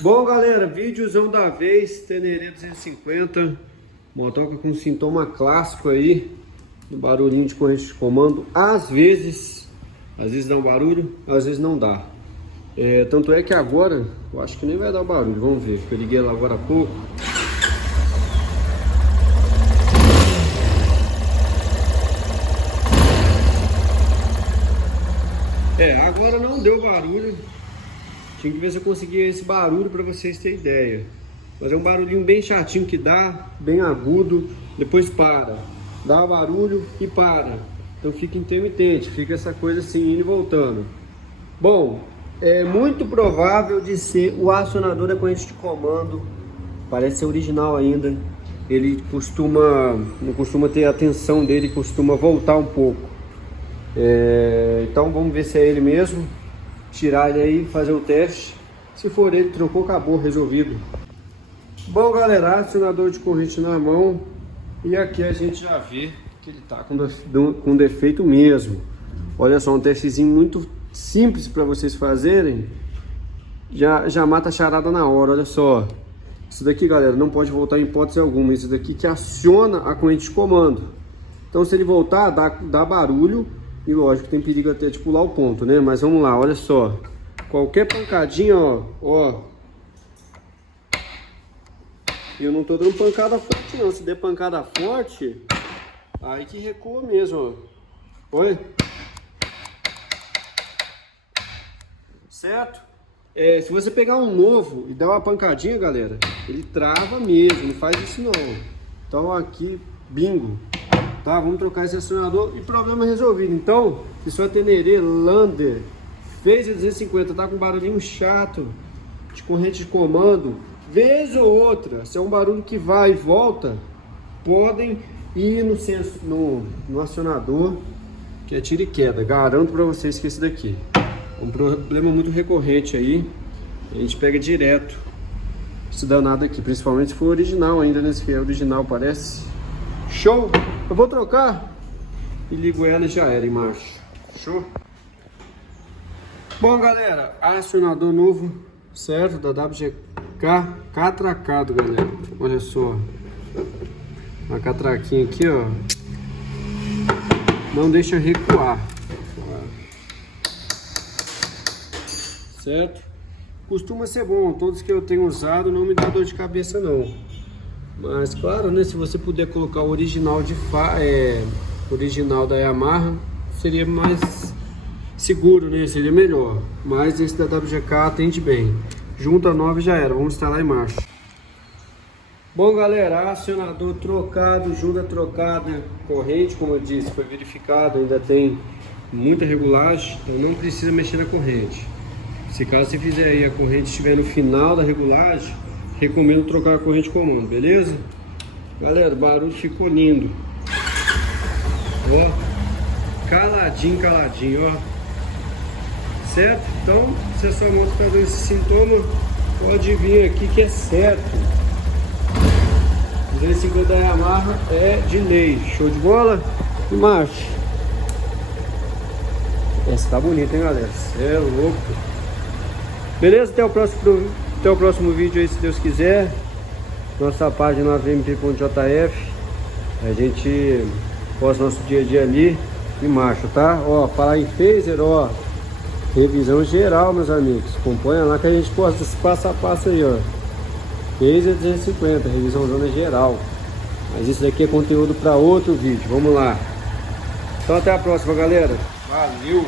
Bom, galera, vídeozão da vez, Teneré 250, motoca com sintoma clássico aí, do barulhinho de corrente de comando. Às vezes dá um barulho, às vezes não dá. Tanto é que agora, eu acho que nem vai dar barulho, vamos ver, eu liguei ela agora há pouco. Agora não deu barulho. Tinha que ver se eu conseguia esse barulho para vocês terem ideia. Mas é um barulhinho bem chatinho que dá, bem agudo, depois para. Dá barulho e para. Então fica intermitente, fica essa coisa assim indo e voltando. Bom, é muito provável de ser o acionador da corrente de comando. Parece ser original ainda. Ele não costuma ter a tensão dele, costuma voltar um pouco. Então vamos ver se é ele mesmo. Tirar ele aí, fazer o teste. Se for ele, trocou, acabou, resolvido. Bom, galera, acionador de corrente na mão. E aqui a gente já vê que ele tá com defeito mesmo. Olha só, um testezinho muito simples para vocês fazerem. Já mata a charada na hora, olha só. Isso daqui, galera, não pode voltar em hipótese alguma. Isso daqui que aciona a corrente de comando. Então se ele voltar, dá barulho. E lógico, tem perigo até de pular o ponto, né? Mas vamos lá, olha só. Qualquer pancadinha, ó. Eu não tô dando pancada forte, não. Se der pancada forte, aí que recua mesmo, ó. Oi? Certo? Se você pegar um novo e der uma pancadinha, galera, ele trava mesmo, não faz isso não. Então aqui, bingo. Tá, vamos trocar esse acionador e problema resolvido. Então, se sua Teneré Lander fez a 250, tá com um barulhinho chato de corrente de comando, vez ou outra, se é um barulho que vai e volta, podem ir no acionador, que é tiro e queda. Garanto para vocês que esse daqui é um problema muito recorrente aí. A gente pega direto esse danado aqui, principalmente se for original ainda, né? Se é original, parece. Show! Eu vou trocar e ligo ela e já era em marcha. Show? Bom, galera, acionador novo, certo? Da WGK, catracado, galera. Olha só. Uma catraquinha aqui, ó. Não deixa recuar. Certo? Costuma ser bom. Todos que eu tenho usado não me dá dor de cabeça, não. Mas claro, né, se você puder colocar o original original da Yamaha, seria mais seguro, né? Seria melhor. Mas esse da WGK atende bem. Junta 9 já era. Vamos instalar em marcha. Bom, galera, acionador trocado, junta trocada, corrente, como eu disse, foi verificado, ainda tem muita regulagem, então não precisa mexer na corrente. Se caso você fizer aí a corrente estiver no final da regulagem, recomendo trocar a corrente de comando, beleza? Galera, o barulho ficou lindo. Ó, caladinho, ó. Certo? Então, se a sua moto está dando esse sintoma, pode vir aqui que é certo. 250 da Yamaha é de lei. Show de bola? E marcha. Essa tá bonita, hein, galera? Cê é louco. Beleza? Até o próximo vídeo aí, se Deus quiser. Nossa página avmp.jf. A gente posta nosso dia a dia ali e marcha, tá? Ó, falar em phaser, ó. Revisão geral, meus amigos. Acompanha lá que a gente posta esse passo a passo aí, ó. Phaser 250, revisão zona geral. Mas isso daqui é conteúdo para outro vídeo. Vamos lá. Então até a próxima, galera. Valeu!